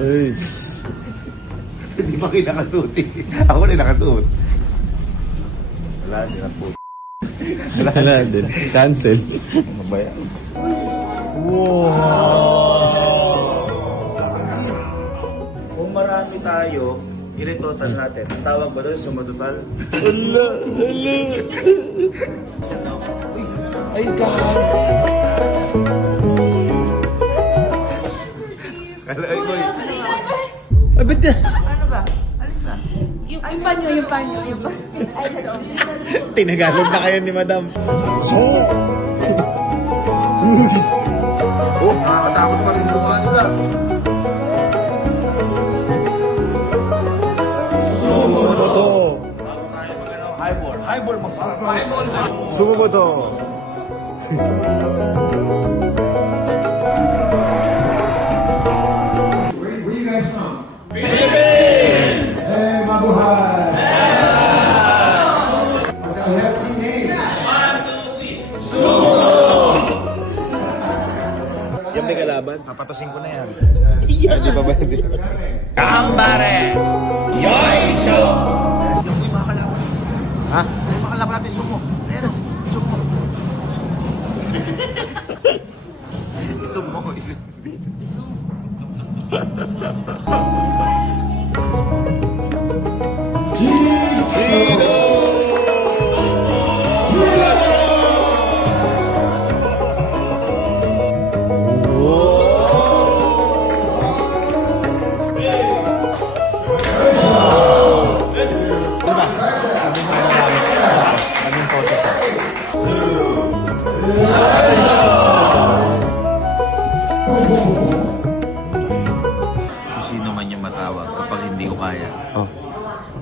Ay. Hindi ba kayo nakasuot eh? Ako na nakasuot. Wala, hindi na po. Wala din. Cancel. Ano ba yan? Wow! Kung marami tayo, total natin. Ang tawag ba doon? Sumatotal? Wala! Wala! Isa na. Uy! Ay, God! Kala ko eh. Ay, ba't yan? Ano ba? Alin ba? Yung panyo. Ay, hello. Tinagalog na kayo ni Madam. So! Oh, nakakatakot pa rin mukha nila. Sumomoto! Bago tayo mag-ano, highball. Highball, highball. Sumomoto! Where you guys from? Philippines! Hey, mabuhay! What's our head team name? Yung may kalaban? Papatasin ko na yan. Hindi pa ba? Kambare! Yoy Show! Yung mga kalaban. Ha? Yung mga kalaban natin, sumo. Ayan o, sumo. Sumo, sumo. Kung sino man yung matawag kapag hindi ko kaya, Oh.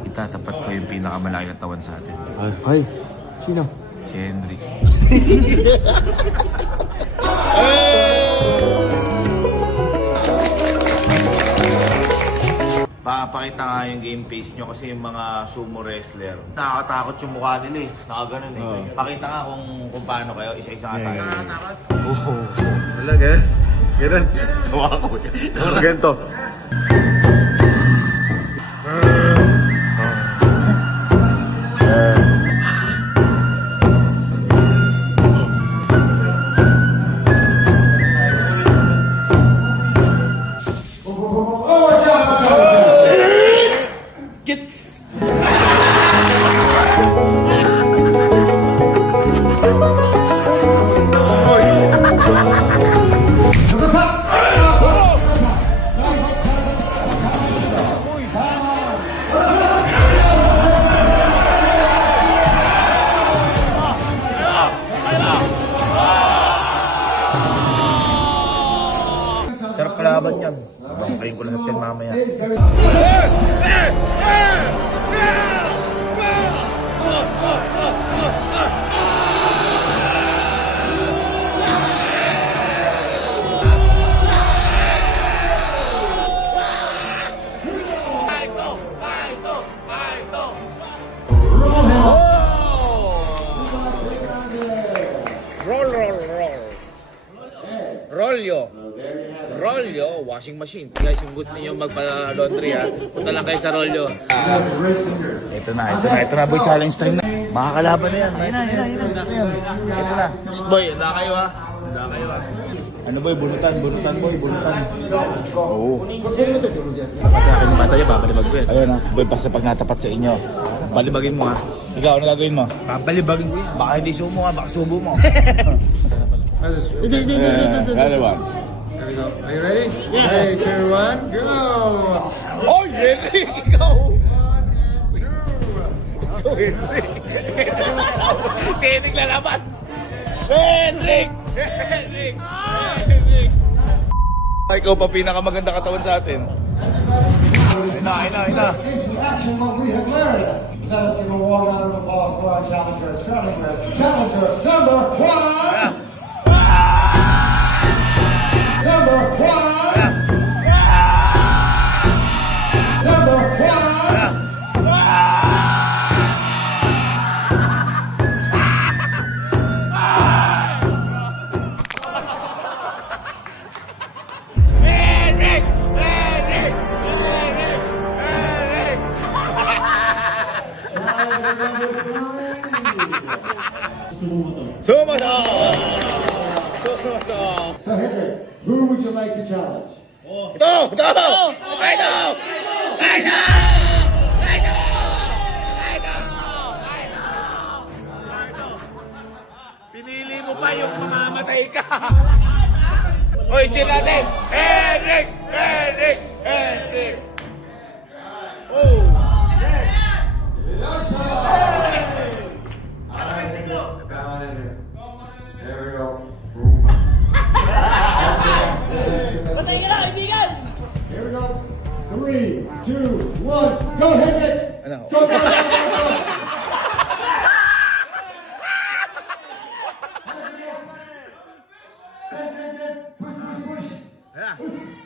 itatapat ko yung pinakamalaki na tawan sa atin. Ay. Sino? Si Henry. Papakita nga yung game face nyo kasi yung mga sumo wrestler, nakakatakot yung mukha nila eh. Nakaganon eh. Oo. Pakita nga kung paano kayo, isa-isa nga tayo. Oo. Wala, ganun. Ganun. Tawa ko. Ganito. Oh, watch out! Gets! Sarap kalaban yan. Bangkain ko lahat yan mamaya. Rolyo, washing machine. Guys, kung gusto niyo magpa-laundry ha, punta lang kayo sa Rolyo. Ito na, boy, challenge time na. Makakalaban na yan. Ayun na. Ito na. Shh, boy, handa kayo ha. Ano boy, bunutan boy. Oo. Sa akin yung bata niya, babalibag ko yan. Ayun na, boy, basta pag natapat sa inyo, balibagin mo ha. Ikaw, ano gagawin mo? Babalibagin ko yan. Baka hindi sumo ha, baka subo mo. Kalaban. There we go. Are you ready? Yeah. 3, 2, 1, go! Oh, Henry! Ikaw! Si Henrik lalaban! Henrik! Ikaw pa pinakamaganda katawan sa atin. Ayun na. Into action what we have learned. Let us give a warm round of applause for our challenger, starting with challenger number 1! Number 1! Number 1! Henrik! Sumoto! Sumoto! So, Hendrik, who would you like to challenge? Ito! Ito! Ito! Ito! Pinili mo pa yung mamamatay ka. Hoy, cheer natin. Henrik! Henrik! Henrik! Oh! There we go. Boom. Patay ka na, kaibigan! Here we go. 3, 2, 1. Go, Hendrik! Ano? Go, go, go, go, go. Push, push, push.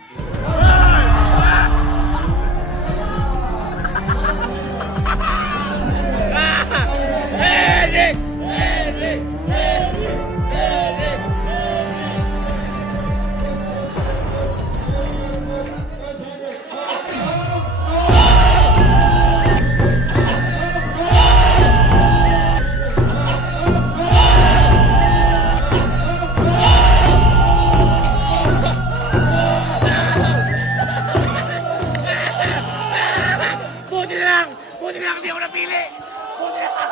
Henrik! Henrik! Henrik! Henrik! Buti na lang! Buti na lang hindi ako napili! Buti na lang!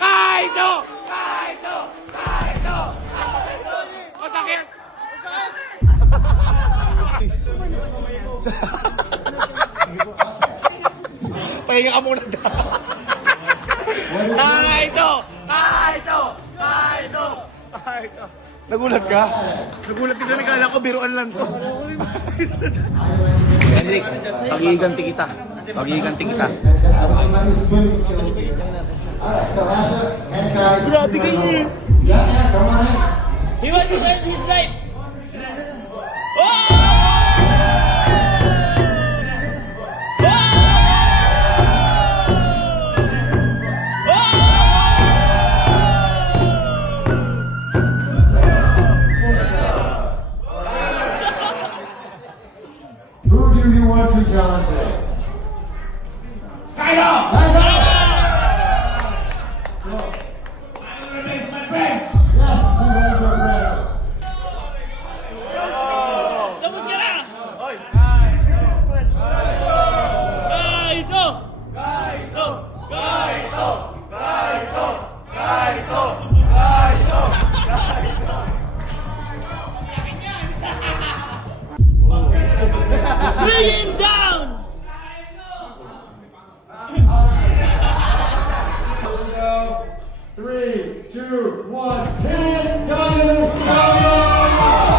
Kaito! Kaito! Kaito! Masakit! Pahinga ka muna daw. Kaito! Kaito! Kaito! Kaito! Nagulat ka? Nagulat ka sa may kala ko, biruan lang to. Henrik, pag-iiganti kita. Pag-iiganti kita. Alright, so Asha and Kai. Grabe kayo. Yeah, come on in. He wants to end his life! Who do you want to challenge today? Kaido! Kaido! Yes, we raise your friend. Labot ka na! Kaito! Kaito! Kaito! Kaito! Kaito! Kaito! Bring him down! Three, two, one, hit it! Go, go, go,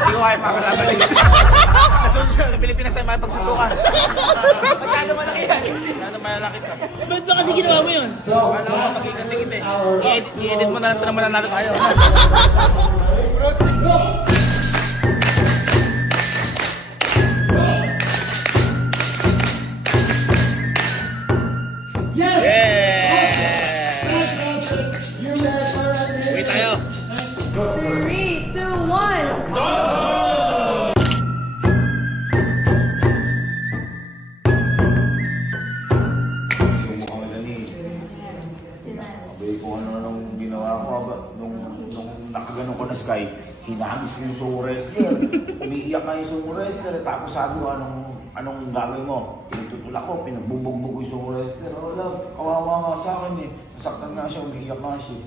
Hindi ko kaya makakalaban lang. Sa sunod sa Pilipinas tayo makipagsuntukan. Masyado malaki yan. Masyado malaki to. Ba't ba kasi ginawa mo yun? So, Ano ko, pag-iganti kita eh. I-edit mo na ito na mananalo tayo. yes! Yeah! You guys are at the Uwi tayo. 3, 2, 1! Mukhang dali. Abay kung ano nung ginawa ko, nung nakaganon ko na Sky, hinagis ko yung sumo wrestler. Umiiyak nga yung sumo wrestler. Tapos sabi ko, anong gagawin mo? Pinututulak ko, pinagbubugbog ko yung sumo wrestler. Wala, kawawa nga sa akin eh. Nasaktan nga siya, umiiyak nga siya.